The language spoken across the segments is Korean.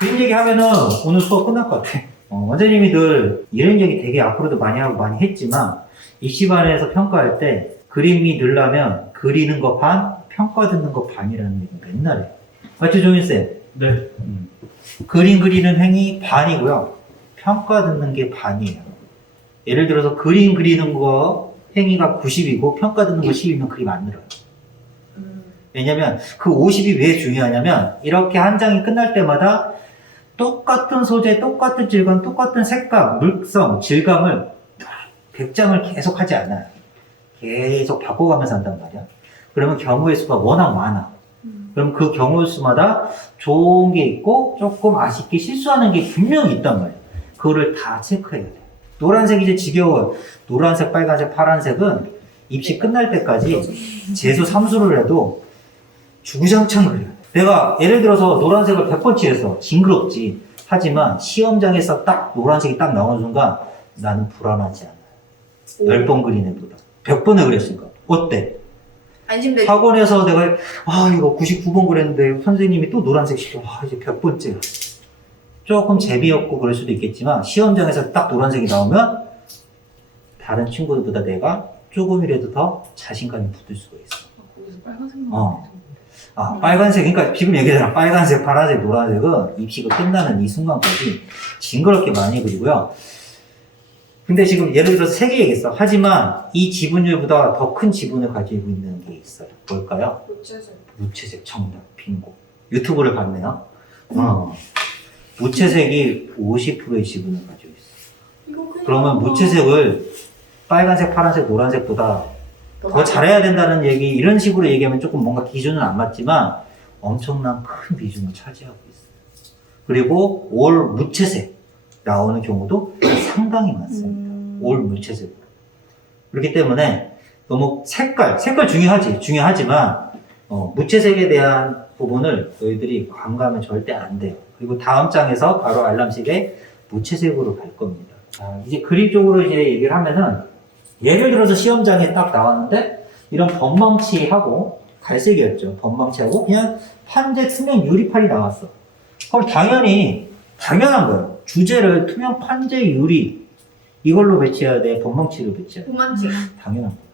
그림 얘기하면은 오늘 수업 끝날 것 같아. 원장님이들 이런 얘기 되게 앞으로도 많이 하고 많이 했지만 입시반에서 평가할 때 그림이 늘려면 그리는 거 반, 평가 듣는 거 반이라는 얘기 맨날 해. 맞죠, 종일쌤? 네. 그림 그리는 행위 반이고요. 평가 듣는 게 반이에요. 예를 들어서 그림 그리는 거 행위가 90이고 평가 듣는 거 10이면 그림 안 늘어요. 왜냐면 그 50이 왜 중요하냐면 이렇게 한 장이 끝날 때마다 똑같은 소재, 똑같은 질감, 똑같은 색감, 물성, 질감을 100장을 계속 하지 않아요. 계속 바꿔가면서 한단 말이야. 그러면 경우의 수가 워낙 많아. 그럼 그 경우의 수마다 좋은 게 있고 조금 아쉽게 실수하는 게 분명히 있단 말이야. 그거를 다 체크해야 돼. 노란색 이제 지겨워. 노란색, 빨간색, 파란색은 입시 끝날 때까지 재수 3수를 해도 주구장창 그려요. 내가 예를 들어서 노란색을 100번 칠했어. 징그럽지. 하지만 시험장에서 딱 노란색이 딱 나오는 순간 나는 불안하지 않아요. 10번 그린 애보다. 100번을 그렸으니까. 어때? 안심돼. 학원에서 내가 이거 99번 그랬는데 선생님이 또 노란색 시켜. 이제 100번째야. 조금 재미없고 그럴 수도 있겠지만 시험장에서 딱 노란색이 나오면 다른 친구들보다 내가 조금이라도 더 자신감이 붙을 수가 있어. 거기서 빨간색만. 빨간색, 그러니까 지금 얘기하잖아. 빨간색, 파란색, 노란색은 입시가 끝나는 이 순간까지 징그럽게 많이 그리고요. 근데 지금 예를 들어서 3개 얘기했어. 하지만 이 지분율보다 더 큰 지분을 가지고 있는 게 있어요. 뭘까요? 무채색. 무채색, 정답, 빙고. 유튜브를 봤네요. 무채색이 50%의 지분을 가지고 있어. 그러면 무채색을 빨간색, 파란색, 노란색보다 더 잘해야 된다는 얘기, 이런 식으로 얘기하면 조금 뭔가 기준은 안 맞지만 엄청난 큰 비중을 차지하고 있어요. 그리고 올 무채색 나오는 경우도 상당히 많습니다. 올 무채색. 그렇기 때문에 너무 색깔 중요하지만 무채색에 대한 부분을 너희들이 관과하면 절대 안 돼요. 그리고 다음 장에서 바로 알람식에 무채색으로 갈 겁니다. 이제 그림 쪽으로 이제 얘기를 하면은 예를 들어서 시험장에 딱 나왔는데 이런 범망치하고 갈색이었죠. 범망치하고 그냥 판재 투명 유리판이 나왔어. 그럼 당연한 거예요. 주제를 투명 판재 유리 이걸로 배치해야 돼? 범망치로 배치해야 돼? 도만치. 당연한 거예요.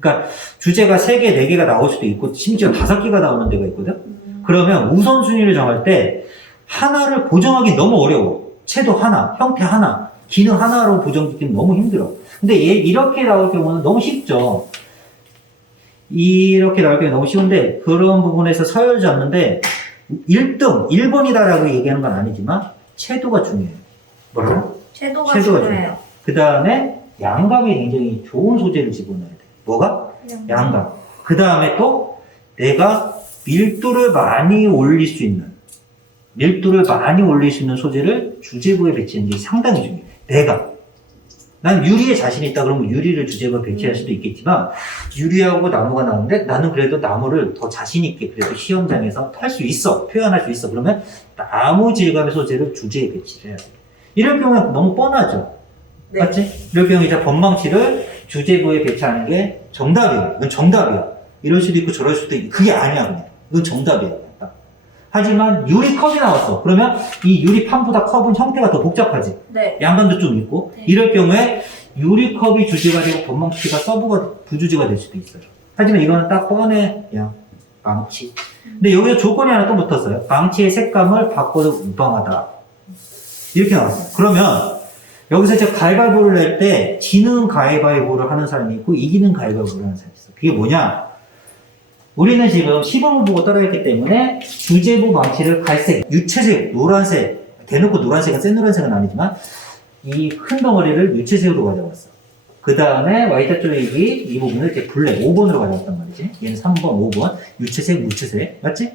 그러니까 주제가 3개, 4개가 나올 수도 있고 심지어 5개가 나오는 데가 있거든? 그러면 우선순위를 정할 때 하나를 보정하기 너무 어려워. 채도 하나, 형태 하나, 기능 하나로 보정짓기는 너무 힘들어. 근데 이렇게 나올 경우는 너무 쉽죠. 이렇게 나올 경우는 너무 쉬운데 그런 부분에서 서열 잡는데 1등, 1번이다라고 얘기하는 건 아니지만 채도가 중요해요. 뭐라고? 채도가 중요해요. 그 다음에 양감이 굉장히 좋은 소재를 집어넣어야 돼. 뭐가? 양감. 그 다음에 또 내가 밀도를 많이 올릴 수 있는 소재를 주제부에 배치하는 게 상당히 중요해. 난 유리에 자신이 있다 그러면 유리를 주제부에 배치할 수도 있겠지만 유리하고 나무가 나오는데 나는 그래도 나무를 더 자신 있게 그래도 시험장에서 탈 수 있어. 표현할 수 있어. 그러면 나무 질감의 소재를 주제에 배치를 해야 돼. 이럴 경우는 너무 뻔하죠. 네. 맞지? 이럴 경우 이제 범망치를 주제부에 배치하는 게 정답이에요. 이건 정답이야. 이럴 수도 있고 저럴 수도 있고 그게 아니야 그냥. 이건 정답이야. 하지만 유리컵이 나왔어. 그러면 이 유리판보다 컵은 형태가 더 복잡하지. 네. 양감도 좀 있고. 네. 이럴 경우에 유리컵이 주제가 되고 범망치가 부주제가 될 수도 있어요. 하지만 이거는 딱 뻔해. 그냥 망치. 근데 여기서 조건이 하나 또 붙었어요. 망치의 색감을 바꿔도 무방하다. 이렇게 나왔어요. 그러면 여기서 이제 가위바위보를 낼 때 지는 가위바위보를 하는 사람이 있고 이기는 가위바위보를 하는 사람이 있어. 그게 뭐냐? 우리는 지금 시범을 보고 따라했기 때문에 주제부 망치를 갈색, 유채색, 노란색, 대놓고 노란색은 센 노란색은 아니지만 이 큰 덩어리를 유채색으로 가져왔어. 그 다음에 Y자 쪼개기 이 부분을 이렇게 블랙 5번으로 가져왔단 말이지. 얘는 3번, 5번, 유채색, 무채색. 맞지?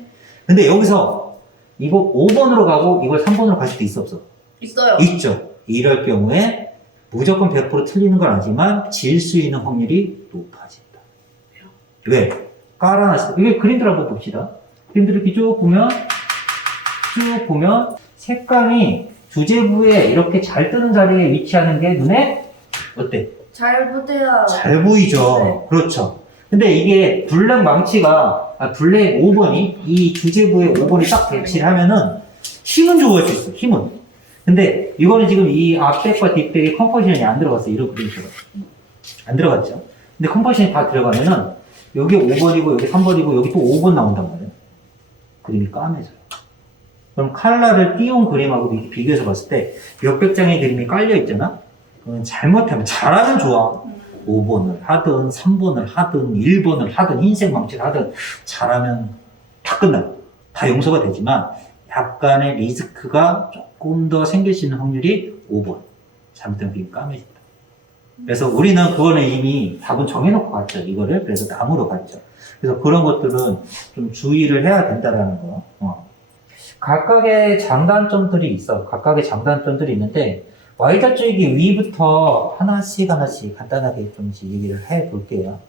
근데 여기서 이거 5번으로 가고 이걸 3번으로 갈 수도 있어, 없어? 있어요. 있죠. 이럴 경우에 무조건 100% 틀리는 건 아니지만 질 수 있는 확률이 높아진다. 왜? 깔아놨어. 이게 그림들 한번 봅시다. 그림들 이렇게 쭉 보면 색감이 주제부에 이렇게 잘 뜨는 자리에 위치하는 게 눈에 어때? 잘 보세요. 잘 보이죠. 네. 그렇죠. 근데 이게 블랙 망치가 블랙 5번이 이 주제부에 5번이 딱 배치를 하면은 힘은 좋아할 수 있어, 힘은. 근데 이거는 지금 이 앞백과 뒷백에 컴포지션이 안 들어갔어. 이런 그림처럼. 안 들어갔죠. 근데 컴포지션이 다 들어가면은 여기 5번이고 여기 3번이고 여기 또 5번 나온단 말이에요. 그림이 까매져요. 그럼 칼라를 띄운 그림하고 이렇게 비교해서 봤을 때 몇백 장의 그림이 깔려 있잖아. 그건 잘못하면 잘하면 좋아. 5번을 하든 3번을 하든 1번을 하든 흰색 망치를 하든 잘하면 다 끝나요. 다 용서가 되지만 약간의 리스크가 조금 더 생길 수 있는 확률이 5번. 잘못되면 그림이 까매진다. 그래서 우리는 그거는 이미 답은 정해놓고 갔죠. 이거를. 그래서 나무로 갔죠. 그래서 그런 것들은 좀 주의를 해야 된다라는 거. 각각의 장단점들이 있어. 각각의 장단점들이 있는데, Y자쪽이 위부터 하나씩 간단하게 좀 얘기를 해 볼게요.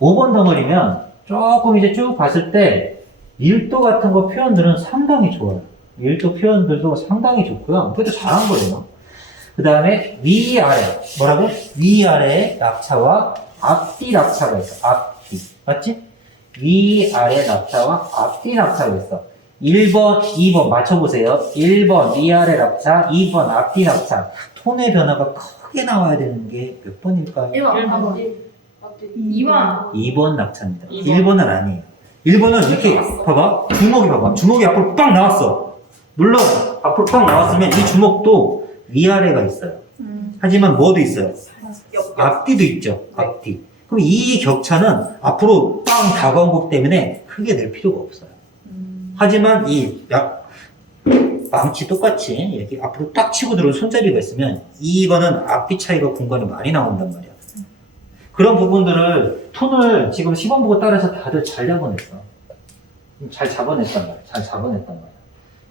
5번 덩어리면 조금 이제 쭉 봤을 때, 밀도 같은 거 표현들은 상당히 좋아요. 밀도 표현들도 상당히 좋고요. 그것도 잘한 거예요. 그 다음에 위아래. 뭐라고? 위아래의 낙차와 앞뒤 낙차가 있어. 앞뒤. 맞지? 위아래 낙차와 앞뒤 낙차가 있어. 1번, 2번 맞춰보세요. 1번 위아래 낙차, 2번 앞뒤 낙차. 톤의 변화가 크게 나와야 되는 게 몇 번일까요? 1번. 2번. 2번 낙차입니다. 2번. 1번은 아니에요. 1번은 이렇게 봐봐. 주먹이 봐봐. 주먹이 앞으로 빵 나왔어. 물론 앞으로 빵 나왔으면 이 주먹도 위아래가 있어요. 하지만 뭐도 있어요? 앞뒤도 있죠. 앞뒤. 그럼 이 격차는 앞으로 빵 다가온 것 때문에 크게 낼 필요가 없어요. 하지만 망치 똑같이 여기 앞으로 딱 치고 들어온 손잡이가 있으면 이거는 앞뒤 차이가 공간이 많이 나온단 말이야. 그런 부분들을 톤을 지금 시범 보고 따라서 다들 잘 잡아냈어. 잘 잡아냈단 말이야. 잘 잡아냈단 말이야.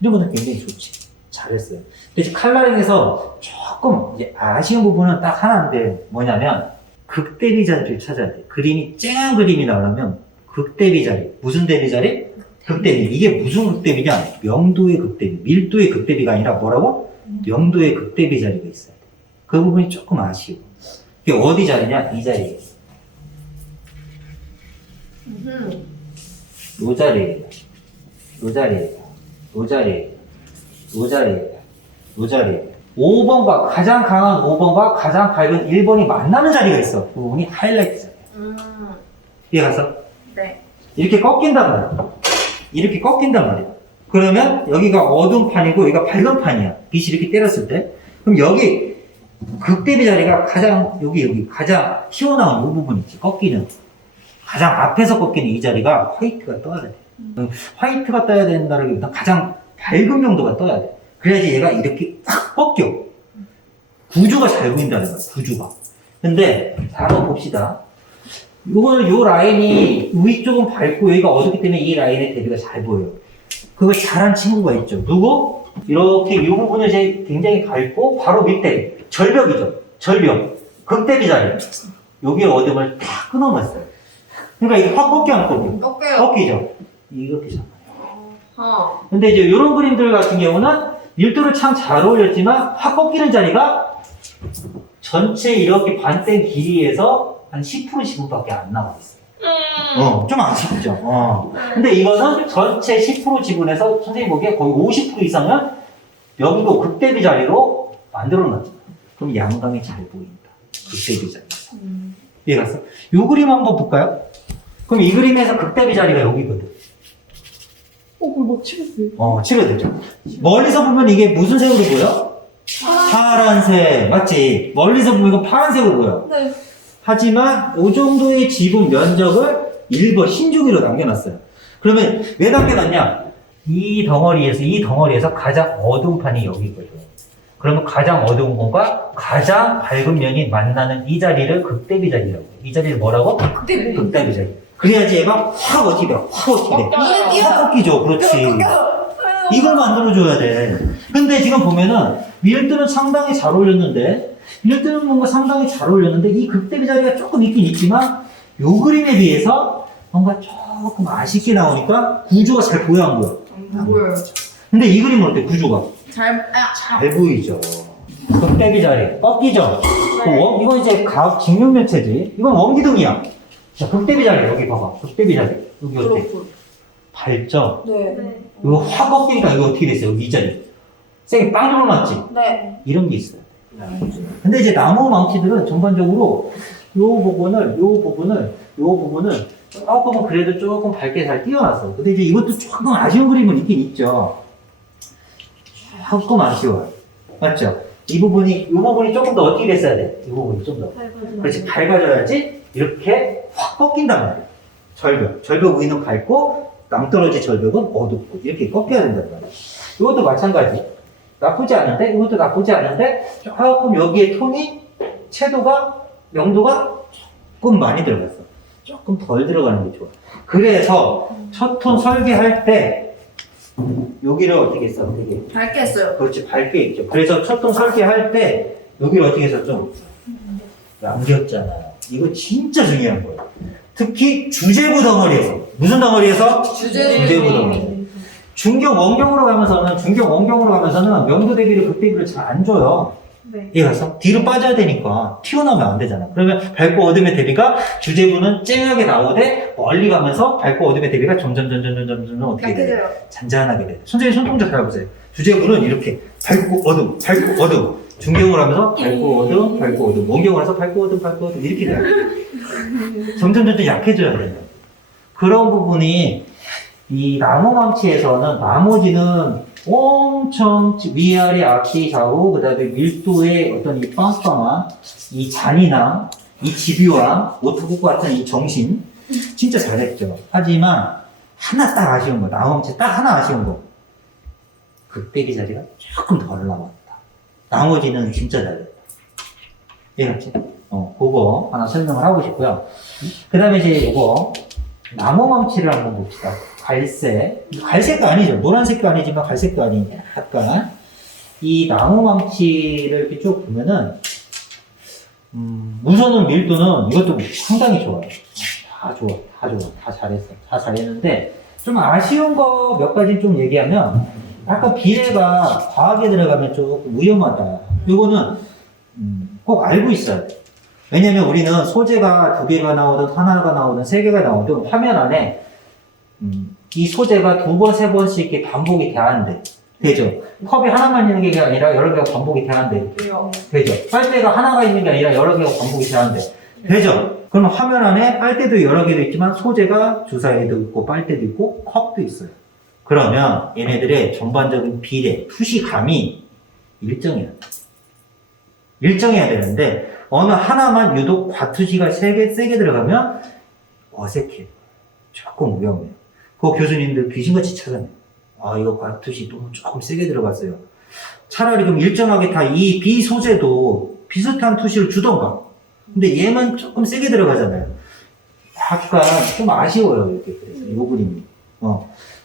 이런 거는 굉장히 좋지. 잘했어요. 근데 컬러링에서 조금 이제 아쉬운 부분은 딱 하나인데 뭐냐면 극대비 자리를 찾아야 돼. 그림이 쨍한 그림이 나오려면 극대비 자리. 무슨 대비 자리? 극대비. 이게 무슨 극대비냐? 명도의 극대비. 밀도의 극대비가 아니라 뭐라고? 명도의 극대비 자리가 있어요. 그 부분이 조금 아쉬워. 이게 어디 자리냐? 이 자리에. 요 자리에. 요 자리에. 요 자리에. 요 자리에. 요 자리에. 5번과 가장 강한 5번과 가장 밝은 1번이 만나는 자리가 있어. 그 부분이 하이라이트 자리야. 이해갔어? 네. 이렇게 꺾인단 말이야. 이렇게 꺾인단 말이야. 그러면 여기가 어두운 판이고 여기가 밝은 판이야. 빛이 이렇게 때렸을 때. 그럼 여기 극대비 자리가 가장 여기 가장 튀어나온 이 부분 있지. 꺾이는. 가장 앞에서 꺾이는 이 자리가 화이트가 떠야 돼. 화이트가 떠야 된다라기보다 가장 밝은 명도가 떠야 돼. 그래야지 얘가 이렇게 확 꺾여. 구조가 잘 보인다는 거야. 구조가. 근데 자, 한번 봅시다. 요 라인이 위쪽은 밝고 여기가 어둡기 때문에 이 라인의 대비가 잘 보여요. 그걸 잘한 친구가 있죠. 누구? 이렇게 이 부분은 이제 굉장히 밝고 바로 밑에 절벽이죠. 절벽. 극대비 자리. 여기에 어둠을 다 끊어놨어요. 그러니까 이게 확 꺾여 안 꺾여? 꺾여요. 꺾이죠. 이렇게 잡아요. 근데 이제 이런 그림들 같은 경우는 밀도를 참 잘 어울렸지만 확 꺾이는 자리가 전체 이렇게 반땡 길이에서 한 10%씩밖에 안 나와 있어요. 좀 아쉽죠. 근데 이거는 전체 10% 지분에서 선생님 보기에 거의 50% 이상은 명도 극대비 자리로 만들어놨잖아요. 그럼 양감이 잘 보인다. 극대비 자리. 이해갔어? 이 그림 한번 볼까요? 그럼 이 그림에서 극대비 자리가 여기거든. 그걸 막 치겠어요. 치료되죠. 멀리서 보면 이게 무슨 색으로 보여? 파란색. 맞지? 멀리서 보면 이거 파란색으로 보여. 네. 하지만 이 정도의 지분 면적을 1번 흰종이로 남겨놨어요. 그러면 왜 남겨놨냐? 이 덩어리에서 가장 어두운 판이 여기거든. 그러면 가장 어두운 공과 가장 밝은 면이 만나는 이 자리를 극대비 자리라고 해요. 이 자리를 뭐라고? 극대비 자리. 그래야지 얘가 확 어떻게 돼? 확 꺾이죠. 그렇지. 이걸 만들어줘야 돼. 근데 지금 보면은 밀도는 상당히 잘 어울렸는데 밀도는 뭔가 상당히 잘 어울렸는데 이 극대비 자리가 조금 있긴 있지만 요 그림에 비해서 뭔가 조금 아쉽게 나오니까 구조가 잘 보여 안 보여? 안 보여요. 근데 이 그림은 어때? 구조가 잘 보이죠. 극대비 자리 꺾이죠. 네. 이건 이제 직육면체지. 이건 원기둥이야. 자, 극대비 자리 여기 봐봐. 극대비 자리 여기 어때? 밝죠? 네. 이거 확 꺾이니까 이거 어떻게 됐어요? 이 자리. 세게 빵 눌러놨지? 네. 이런 게 있어요. 근데 이제 나무 망치들은 전반적으로 요 부분을 조금은 그래도 조금 밝게 잘 띄워놨어. 근데 이제 이것도 조금 아쉬운 그림은 있긴 있죠. 조금 아쉬워요. 맞죠? 이 부분이 조금 더 어떻게 됐어야 돼? 이 부분이 좀 더. 그렇지, 밝아져야지 이렇게 확 꺾인단 말이야. 절벽 위는 밝고 낭떠러지 절벽은 어둡고 이렇게 꺾여야 된단 말이야. 이것도 마찬가지. 나쁘지 않은데, 이것도 나쁘지 않은데 조금 여기에 톤이 채도가 명도가 조금 많이 들어갔어. 조금 덜 들어가는 게 좋아. 그래서 첫 톤 설계할 때 여기를 어떻게 했어? 되게 밝게 했어요. 그렇지, 밝게 있죠. 그래서 첫 톤 설계할 때 여기를 어떻게 했었죠? 남겼잖아요. 이거 진짜 중요한 거예요. 특히 주제부 덩어리에서. 무슨 덩어리에서? 주제부 덩어리. 중경 원경으로 가면서는 명도 대비를 극 대비를 잘 안 줘요. 네. 이해갔어? 뒤로 빠져야 되니까 튀어나오면 안 되잖아. 그러면 밝고 어둠의 대비가 주제부는 쨍하게 나오되 멀리 가면서 밝고 어둠의 대비가 점점 어떻게 돼? 약해져요. 잔잔하게 돼. 선생님 손동작 잘 보세요. 주제부는 이렇게 밝고 어둠, 중경을 하면서 밝고 어둠, 원경을 해서 밝고 어둠 이렇게 돼요. 점점 약해져야 돼요. 그런 부분이 이 나무 망치에서는 나머지는 엄청 위아래 앞뒤 좌우 그다음에 밀도의 어떤 이 빵빵한 이 잔인함, 이 집요함, 오토국 같은 이 정신 진짜 잘했죠. 하지만 하나 딱 아쉬운 거, 나무 망치 딱 하나 아쉬운 거, 극대기 자리가 조금 덜 나왔다. 나머지는 진짜 잘했다. 이해갔지? 그거 하나 설명을 하고 싶고요. 그 다음에 이제 이거 나무 망치를 한번 봅시다. 갈색도 아니죠. 노란색도 아니지만 갈색도 아닌 약간 이 나무 망치를 이렇게 쭉 보면은 우선은 밀도는 이것도 상당히 좋아요. 다 잘했어. 다 잘했는데 좀 아쉬운 거 몇 가지 좀 얘기하면 약간 비례가 과하게 들어가면 조금 위험하다. 이거는 꼭 알고 있어야 돼. 왜냐면 우리는 소재가 2개가 나오든 하나가 나오든 3개가 나오든 화면 안에 이 소재가 2번, 3번씩 이렇게 반복이 돼야 한대. 되죠? 컵이 하나만 있는 게 아니라 여러 개가 반복이 돼야 한대. 되죠? 빨대가 하나가 있는 게 아니라 여러 개가 반복이 돼야 한대. 되죠? 그럼 화면 안에 빨대도 여러 개도 있지만 소재가 주사위도 있고 빨대도 있고 컵도 있어요. 그러면 얘네들의 전반적인 비례, 투시감이 일정해야 되는데 어느 하나만 유독 과투시가 세게 들어가면 어색해. 조금 위험해요. 그 교수님들 귀신같이 찾아내요. 이거 과투시 또 조금 세게 들어갔어요. 차라리 그럼 일정하게 다 이 B 소재도 비슷한 투시를 주던가. 근데 얘만 조금 세게 들어가잖아요. 약간 좀 아쉬워요, 이렇게. 그래서 이 그림이.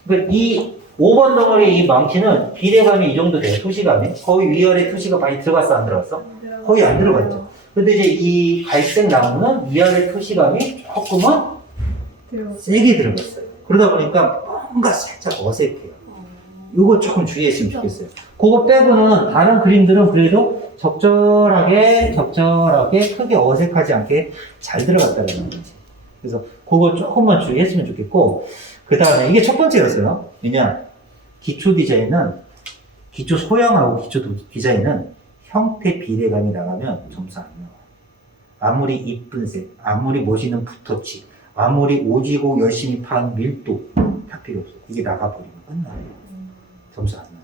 그러니까 이 5번 덩어리 이 망치는 비례감이 이 정도 돼요, 투시감이. 거의 위아래 투시가 많이 들어갔어, 안 들어갔어? 거의 안 들어갔죠. 근데 이제 이 갈색 나무는 위아래 투시감이 조금은 세게 들어갔어요. 그러다 보니까 뭔가 살짝 어색해요. 이거 조금 주의했으면 좋겠어요. 그거 빼고는 다른 그림들은 그래도 적절하게 크게 어색하지 않게 잘 들어갔다는 거지. 그래서 그거 조금만 주의했으면 좋겠고, 그 다음에 이게 첫 번째였어요. 왜냐, 기초 소양하고 기초 디자인은 형태 비례감이 나가면 점수 안 나와요. 아무리 이쁜 색, 아무리 멋있는 붓터치, 아무리 오지고 열심히 판 밀도 다 필요 없어. 이게 나가버리면 끝나요. 점수 안 나와요.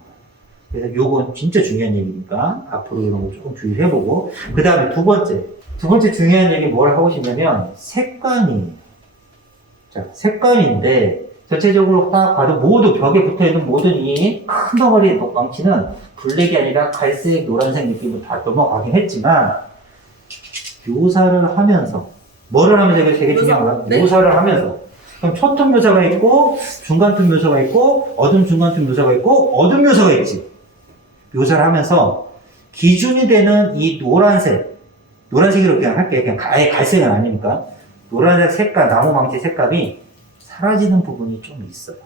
그래서 요건 진짜 중요한 얘기니까 앞으로 이런 거 조금 주의를 해보고, 그 다음에 두 번째 중요한 얘기 뭘 하고 싶냐면 색감이에요. 자, 색감인데 전체적으로 딱 봐도 모두 벽에 붙어있는 모든 이 큰 덩어리 망치는 블랙이 아니라 갈색, 노란색 느낌으로 다 넘어가긴 했지만 묘사를 하면서 뭐를 하면서 이게 되게 중요한 거야. 네? 묘사를 하면서 그럼 첫톤 묘사가 있고 중간톤 묘사가 있고 어둠 중간톤 묘사가 있고 어둠 묘사가 있지. 묘사를 하면서 기준이 되는 이 노란색으로 그냥 할게. 그냥 아예 갈색은 아니니까 노란색 색깔, 나무 망치 색감이 사라지는 부분이 좀 있어요.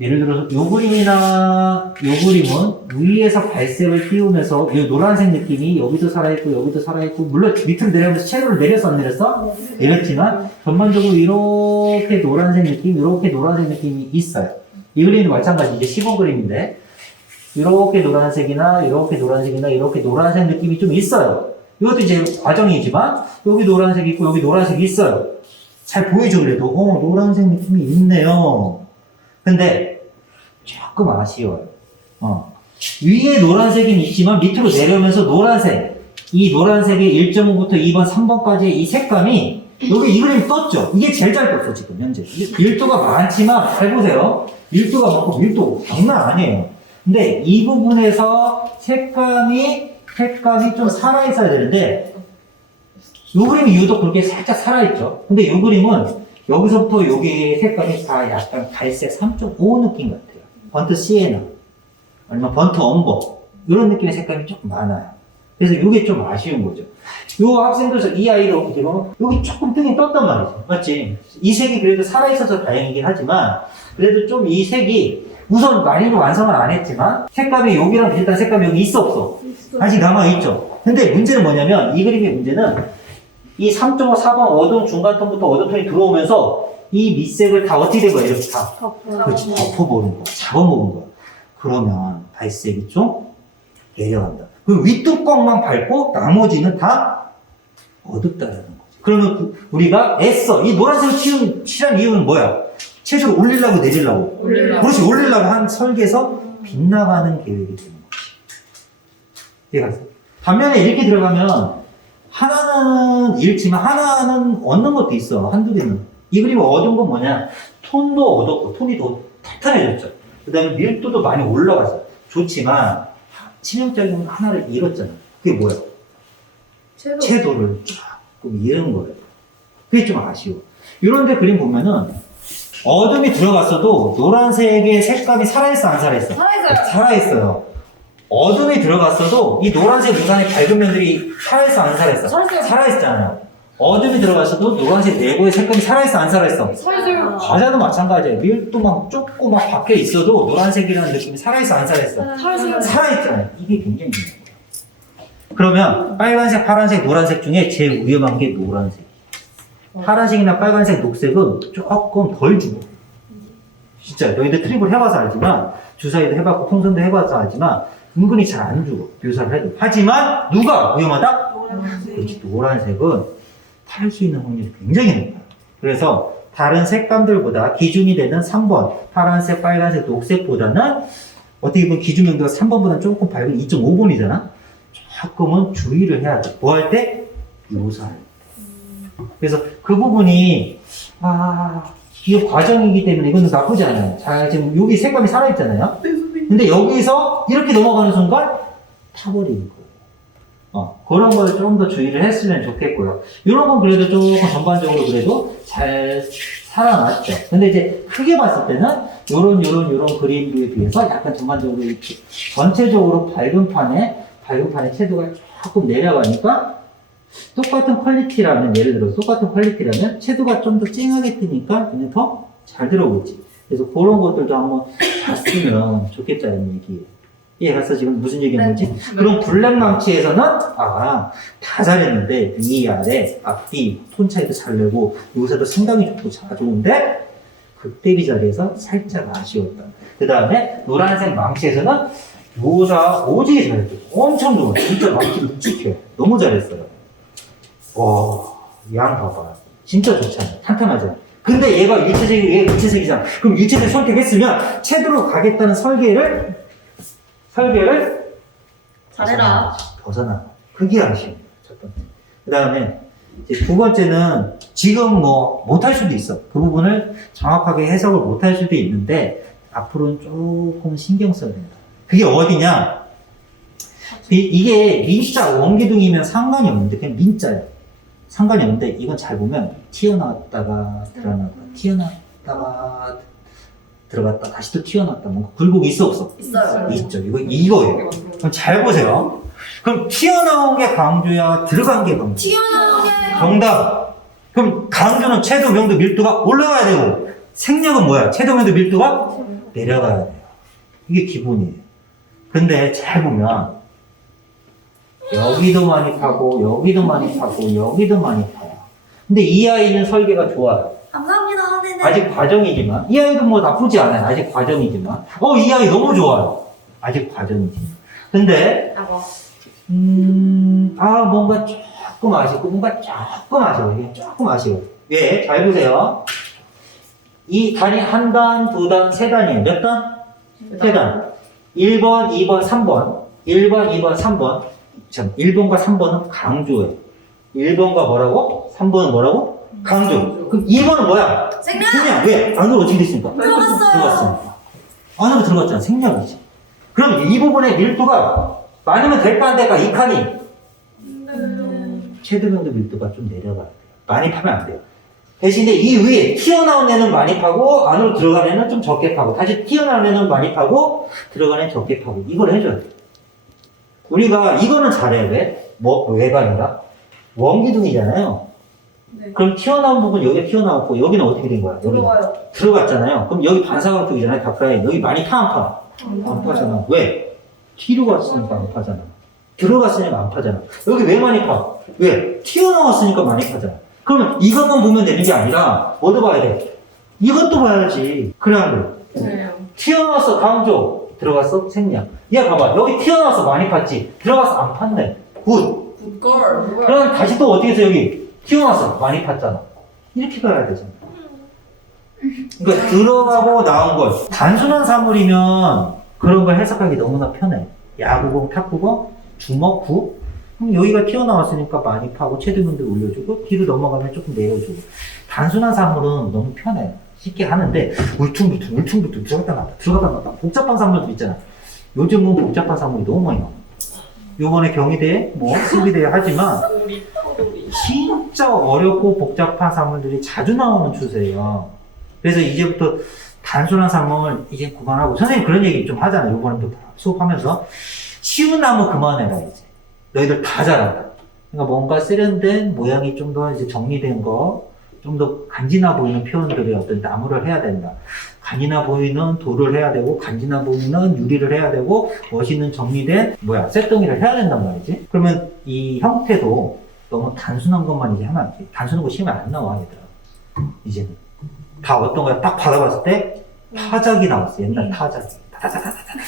예를 들어서 요 그림이나 요 그림은 위에서 갈색을 띄우면서 이 노란색 느낌이 여기도 살아있고 여기도 살아있고, 물론 밑으로 내려오면서 채로를 내렸어 안 내렸어? 내렸지만 전반적으로 이렇게 노란색 느낌이 있어요. 이 그림도 마찬가지 이제 시범 그림인데 이렇게 노란색이나 이렇게 노란색이나 이렇게 노란색 느낌이 좀 있어요. 이것도 이제 과정이지만 여기 노란색이 있고 여기 노란색이 있어요. 잘 보이죠? 그래도 노란색 느낌이 있네요. 근데 조금 아쉬워요. 위에 노란색이 있지만 밑으로 내려오면서 노란색, 이 노란색의 1.5부터 2번, 3번까지의 이 색감이 여기 이 그림 떴죠? 이게 제일 잘 떴어 지금 현재. 밀도가 많지만 잘 보세요. 밀도가 많고 밀도 장난 아니에요. 근데 이 부분에서 색감이 좀 살아있어야 되는데 이 그림이 유독 그렇게 살짝 살아있죠. 근데 이 그림은 여기서부터 여기 색감이 다 약간 갈색 3.5 느낌 같아요. 번트 시에나 아니면 번트 엄버 이런 느낌의 색감이 조금 많아요. 그래서 이게 좀 아쉬운 거죠. 이 학생들, 이 아이를 어떻게 보면 여기 조금 등이 떴단 말이죠. 맞지? 이 색이 그래도 살아있어서 다행이긴 하지만 그래도 좀 이 색이 우선 많이는 완성을 안 했지만 색감이 여기랑 비슷한 색감이 여기 있어 없어? 아직 남아있죠. 근데 문제는 뭐냐면 이 그림의 문제는 이 3.5, 4번 어두운 중간톤부터 어두운 톤이 들어오면서 이 밑색을 다 어떻게 된 거야? 이렇게 다. 그렇지. 덮어버린 거야. 잡아먹은 거야. 그러면 발색이 좀 내려간다. 그 윗뚜껑만 밝고 나머지는 다 어둡다라는 거지. 그러면 우리가 애써 이 노란색을 칠한 이유는 뭐야? 채소를 올리려고 내리려고. 그렇지. 올리려고 한 설계에서 빗나가는 계획이 되는 거지. 이해갔어? 반면에 이렇게 들어가면 하나는 잃지만 하나는 얻는 것도 있어. 한두 개는. 이 그림 얻은 건 뭐냐? 톤도 얻었고 톤이 더 탄탄해졌죠. 그 다음에 밀도도 많이 올라갔어. 좋지만 치명적인 하나를 잃었잖아. 그게 뭐야? 채도를 조금 잃은 거예요. 그게 좀 아쉬워. 이런데 그림 보면은 어둠이 들어갔어도 노란색의 색감이 살아있어 안 살아있어? 살아있어요. 어둠이 들어갔어도 이 노란색 무산의 밝은 면들이 살아있어 안 살아있어? 살아있잖아요. 어둠이 들어갔어도 노란색 내부의 색감이 살아있어 안 살아있어? 과자도 마찬가지예요. 밀도 막 좁고 막 밖에 있어도 노란색이라는 느낌이 살아있어 안 살아있어? 살아있잖아요. 이게 굉장히 중요한 거예요. 그러면 빨간색, 파란색, 노란색 중에 제일 위험한 게 노란색. 파란색이나 빨간색, 녹색은 조금 덜 죽어. 진짜 너희들 트립을 해봐서 알지만 주사위도 해봤고 풍선도 해봐서 알지만 은근히 잘 안 죽어. 묘사를 해도. 하지만 누가 위험하다? 그렇지. 노란색은 탈 수 있는 확률이 굉장히 높아요. 그래서 다른 색감들보다 기준이 되는 3번 파란색, 빨간색, 녹색보다는 어떻게 보면 기준 명도가 3번보다는 조금 밝은 2.5번이잖아. 조금은 주의를 해야 돼. 뭐 할 때? 묘사할 때. 그래서 그 부분이 이게 과정이기 때문에 이건 나쁘지 않아요. 자, 지금 여기 색감이 살아있잖아요. 근데 여기서 이렇게 넘어가는 순간 타버리는 거예요. 그런 걸 좀 더 주의를 했으면 좋겠고요. 이런 건 그래도 조금 전반적으로 그래도 잘 살아났죠. 근데 이제 크게 봤을 때는 요런 그림에 비해서 약간 전반적으로 이렇게 전체적으로 밝은 판의 채도가 조금 내려가니까 똑같은 퀄리티라면, 예를 들어서 똑같은 퀄리티라면 채도가 좀 더 쨍하게 뜨니까 그냥 더 잘 들어오지. 그래서 그런 것들도 한번 봤으면 좋겠다는 얘기예요. 이해갔어? 지금 무슨 얘기하는 거지? 그럼 블랙 망치에서는 다 잘했는데 위, 아래, 앞뒤, 톤 차이도 잘 내고 요새도 상당히 좋고 잘 좋은데 극대비 자리에서 살짝 아쉬웠다. 그 다음에 노란색 망치에서는 묘사 오지게 잘했죠. 엄청 좋아. 진짜 망치 묵직해. 너무 잘했어요. 와, 양 봐봐. 진짜 좋잖아요. 탄탄하잖아요. 근데 얘가 유채색이고 얘가 무채색이잖아. 그럼 유채색 선택했으면 채도로 가겠다는 설계를 잘해라. 벗어나. 그게 아쉬워요. 첫 번째. 그 다음에 이제 두 번째는 지금 뭐 못할 수도 있어. 그 부분을 정확하게 해석을 못할 수도 있는데 앞으로는 조금 신경 써야 된다. 그게 어디냐? 이게 민자 원기둥이면 상관이 없는데 그냥 민자야. 상관이 없는데 이건 잘 보면 튀어나왔다가 튀어나왔다가 들어갔다 다시 또 튀어나왔다 뭔가 굴곡이 있어 없어? 있어요. 있죠. 이거예요. 그럼 잘 보세요. 그럼 튀어나온 게 강조야, 들어간 게 강조? 튀어나오게. 정답. 그럼 강조는 채도, 명도, 밀도가 올라가야 되고 생략은 뭐야? 채도, 명도, 밀도가 내려가야 돼요. 이게 기본이에요. 근데 잘 보면 여기도 많이 파고 여기도 많이 파고 여기도 많이 파요. 근데 이 아이는 설계가 좋아요. 감사합니다. 네네. 아직 과정이지만 이 아이도 뭐 나쁘지 않아요. 아직 과정이지만 이 아이 너무 좋아요. 아직 과정이지만 근데 뭔가 조금 아쉽고 뭔가 조금 아쉬워요. 이게 조금 아쉬워요. 왜? 잘 보세요. 이 단이 한 단, 두 단, 세 단이에요. 몇 단? 세 단. 1번, 2번, 3번. 1번, 2번, 3번. 참, 1번과 3번은 강조예요. 1번과 뭐라고? 3번은 뭐라고? 강조. 그럼 2번은 뭐야? 생략! 왜? 안으로 어떻게 됐습니까? 들어갔습니다. 안으로 들어갔잖아. 생략이지. 그럼 이 부분의 밀도가 많으면 될까 안 될까? 이 칸이. 최대명도 밀도가 좀 내려가야 돼요. 많이 파면 안 돼요. 대신에 이 위에 튀어나온 애는 많이 파고 안으로 들어간 애는 좀 적게 파고 다시 튀어나온 애는 많이 파고 들어간 애는 적게 파고 이걸 해줘야 돼. 우리가 이거는 잘해야 돼. 왜가 아니라 원기둥이잖아요. 네. 그럼 튀어나온 부분 여기가 튀어나왔고 여기는 어떻게 된 거야? 들어가요. 들어갔잖아요. 그럼 여기 반사각 쪽이잖아요. 가까이 여기 많이 파 안 파? 안 파잖아. 왜? 뒤로 갔으니까 안 파잖아. 들어갔으니까 안 파잖아. 여기 왜 많이 파? 왜? 튀어나왔으니까 많이 파잖아. 그러면 이것만 보면 되는 게 아니라 뭐도 봐야 돼? 이것도 봐야지. 그래 안 그래? 튀어나왔어 강조 들어갔어 생략. 얘 봐봐 여기 튀어나와서 많이 팠지 들어가서 안 팠네. 굿. 굿걸. 그럼 다시 또 어떻게 해서 여기 튀어나와서 많이 팠잖아. 이렇게 가야 되잖아. 그러니까 들어가고 나온 것 단순한 사물이면 그런 걸 해석하기 너무나 편해. 야구공, 탁구공, 주먹, 구. 그럼 여기가 튀어나왔으니까 많이 파고 체드문들 올려주고 뒤로 넘어가면 조금 내려주고. 단순한 사물은 너무 편해. 쉽게 하는데 울퉁불퉁 들어갔다 나왔다 복잡한 사물도 있잖아. 요즘은 복잡한 사물이 너무 많이 나와. 요번에 경희대 수비대 하지만 진짜 어렵고 복잡한 사물들이 자주 나오는 추세예요. 그래서 이제부터 단순한 사물 이제 그만하고 선생님 그런 얘기 좀 하잖아요. 요번에 또 수업하면서 쉬운 나무 그만해라 이제. 너희들 다 잘한다. 그러니까 뭔가 세련된 모양이 좀 더 이제 정리된 거, 좀 더 간지나 보이는 표현들의 어떤 나무를 해야 된다. 간지나 보이는 돌을 해야 되고, 간지나 보이는 유리를 해야 되고, 멋있는 정리된 쇳덩이를 해야 된단 말이지. 그러면 이 형태도 너무 단순한 것만 이제 하면 안 돼. 단순한 거 시험에 안 나와 얘들아. 이제는 다 어떤 거야 딱 받아봤을 때 타작이 나왔어. 옛날 타작이. 다다다다다다.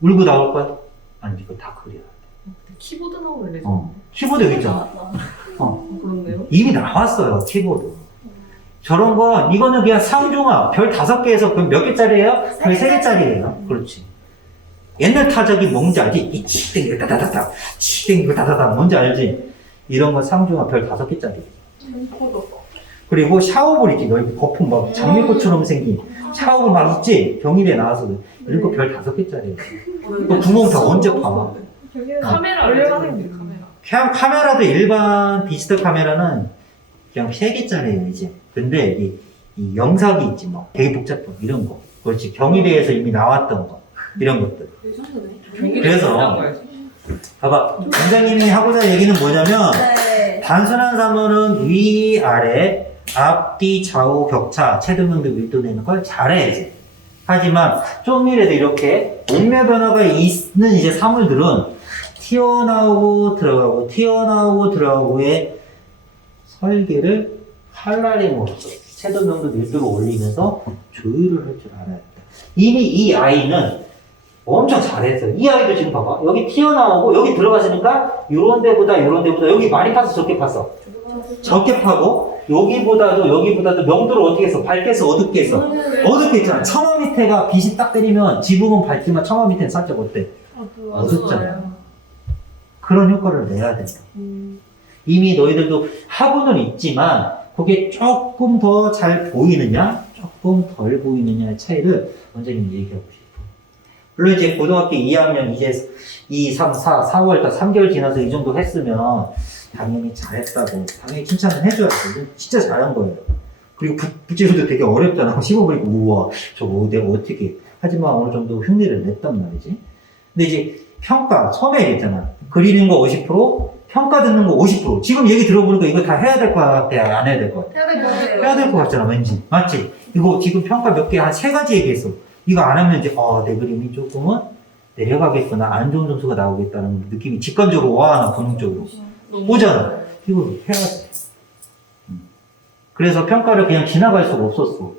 울고 나올 거야? 아니 이거 다 그려야 돼. 키보드 나오네. 키보드 여기 있잖아. 그렇네요. 이미 나왔어요, 키보드. 저런 건, 이거는 그냥 상중하, 별 5개에서 그럼 몇 개짜리예요? 별 3개짜리예요. 그렇지. 옛날 타작이 뭔지 알지? 이 치댕기고 다다다다, 치댕기고 다다다, 뭔지 알지? 이런 건 상중하 별 5개짜리. 그리고 샤워볼 있지, 너 거품 막 장미꽃처럼 생긴 샤워볼 막 있지? 경희대에 나와서 이런 거 별 5개짜리예요. 그 구멍 다 언제 파? 카메라를 그냥 카메라도 일반 디지털 카메라는 그냥 3개짜리예요 이제. 근데 이 영상이 있지 되게 복잡한 이런 거. 그렇지. 경희대에서 이미 나왔던 거 이런 것들. 그래서 봐봐 원장님이 하고자 얘기는 뭐냐면 단순한 사물은 위, 아래, 앞, 뒤, 좌우, 격차, 체등명도 밀도 내는 걸 잘해야지. 하지만 좀이라도 이렇게 온매 변화가 있는 이제 사물들은 튀어나오고 들어가고 들어가고의 설계를 칼라링으로써 채도명도 밀도를 올리면서 조율을 할 줄 알아야 돼. 이미 이 아이는 엄청 잘했어요. 이 아이도 지금 봐봐. 여기 튀어나오고 여기 들어갔으니까 요런 데보다 여기 많이 파서 적게 팠어. 적게 파고 여기보다도 명도를 어떻게 했어? 밝게 했어? 어둡게 했어? 어둡게 했잖아. 처마 밑에가 빛이 딱 때리면 지붕은 밝지만 처마 밑에는 살짝 어때? 어둡잖아. 그런 효과를 내야 된다. 이미 너희들도 하고는 있지만 그게 조금 더 잘 보이느냐 조금 덜 보이느냐의 차이를 원장님이 얘기하고 싶어. 물론 이제 고등학교 2학년 이제 2, 3, 4, 4월달 3개월 지나서 이 정도 했으면 당연히 잘했다고 당연히 칭찬을 해줘야 돼. 진짜 잘한 거예요. 그리고 부지로도 되게 어렵잖아. 씹어버리고 우와 저거 내가 어떻게 하지만 어느 정도 흉내를 냈단 말이지. 근데 이제 평가 처음에 얘기했잖아. 그리는 거 50%, 평가 듣는 거 50%. 지금 얘기 들어보니까 이거 다 해야 될 것 같아? 안 해야 될 것 같아? 해야 될 것 같잖아, 왠지. 맞지? 이거 지금 평가 몇 개, 한 3가지 얘기했어. 이거 안 하면 이제, 내 그림이 조금은 내려가겠구나. 안 좋은 점수가 나오겠다는 느낌이 직관적으로 와, 나 본능적으로. 오잖아. 이거 해야 돼. 그래서 평가를 그냥 지나갈 수가 없었어.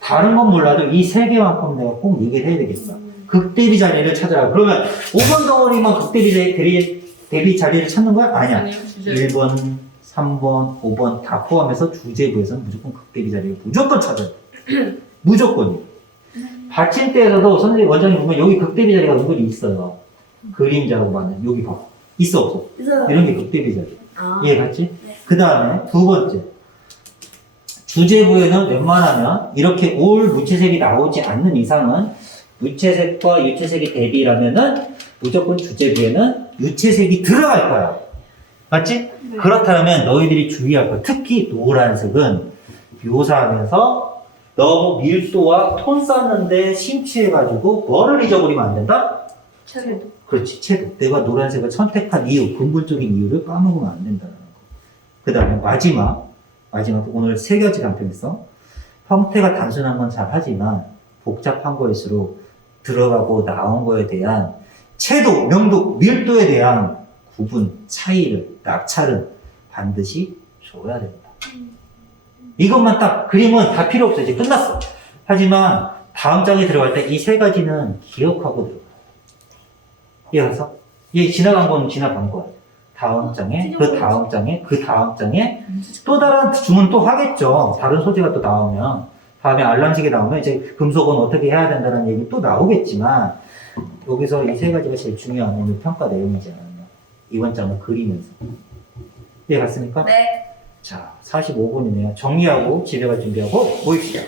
다른 건 몰라도 이 세 개만큼 내가 꼭 얘기를 해야 되겠어. 극대비 자리를 찾아라. 그러면 5번 덩어리만 대비 자리를 찾는 거야? 아니야. 아니요, 주제. 1번, 3번, 5번 다 포함해서 주제부에서는 무조건 극대비 자리를 무조건 찾아야 돼. 무조건. 받침대에서도 선생님 원장님 보면 여기 극대비 자리가 은근히 있어요. 그림자라고 말하는 여기 봐. 있어 없어? 이런 게 극대비 자리. 아, 이해갔지? 그 다음에 두 번째. 주제부에는 웬만하면 이렇게 올 무채색이 나오지 않는 이상은 무채색과 유채색이 대비라면은 무조건 주제부에는 유채색이 들어갈 거야. 맞지? 그렇다면 너희들이 주의할 거. 특히 노란색은 묘사하면서 너무 밀도와 톤 쌓는데 심취해가지고 뭐를 잊어버리면 안 된다? 채도. 그렇지, 채도. 내가 노란색을 선택한 이유, 근본적인 이유를 까먹으면 안 된다는 거. 그 다음에 마지막 오늘 세 가지 간편했어. 형태가 단순한 건 잘 하지만 복잡한 거일수록 들어가고 나온 거에 대한 채도, 명도, 밀도에 대한 구분, 차이를, 낙차를 반드시 줘야 됩니다. 이것만 딱 그림은 다 필요 없어. 이제 끝났어. 하지만 다음 장에 들어갈 때 이 세 가지는 기억하고 들어가요. 이해가서? 얘 지나간 건 지나간 거야. 다음 장에, 그 다음 장에, 그 다음 장에 또 다른 주문 또 하겠죠. 다른 소재가 또 나오면. 다음에 알람식이 나오면 이제 금속은 어떻게 해야 된다는 얘기 또 나오겠지만 여기서 이 세 가지가 제일 중요한 오늘 평가 내용이지 않았나. 이번 장을 그리면서. 이해갔습니까? 네. 자, 45분이네요. 정리하고 집에 갈 준비하고 모입시다.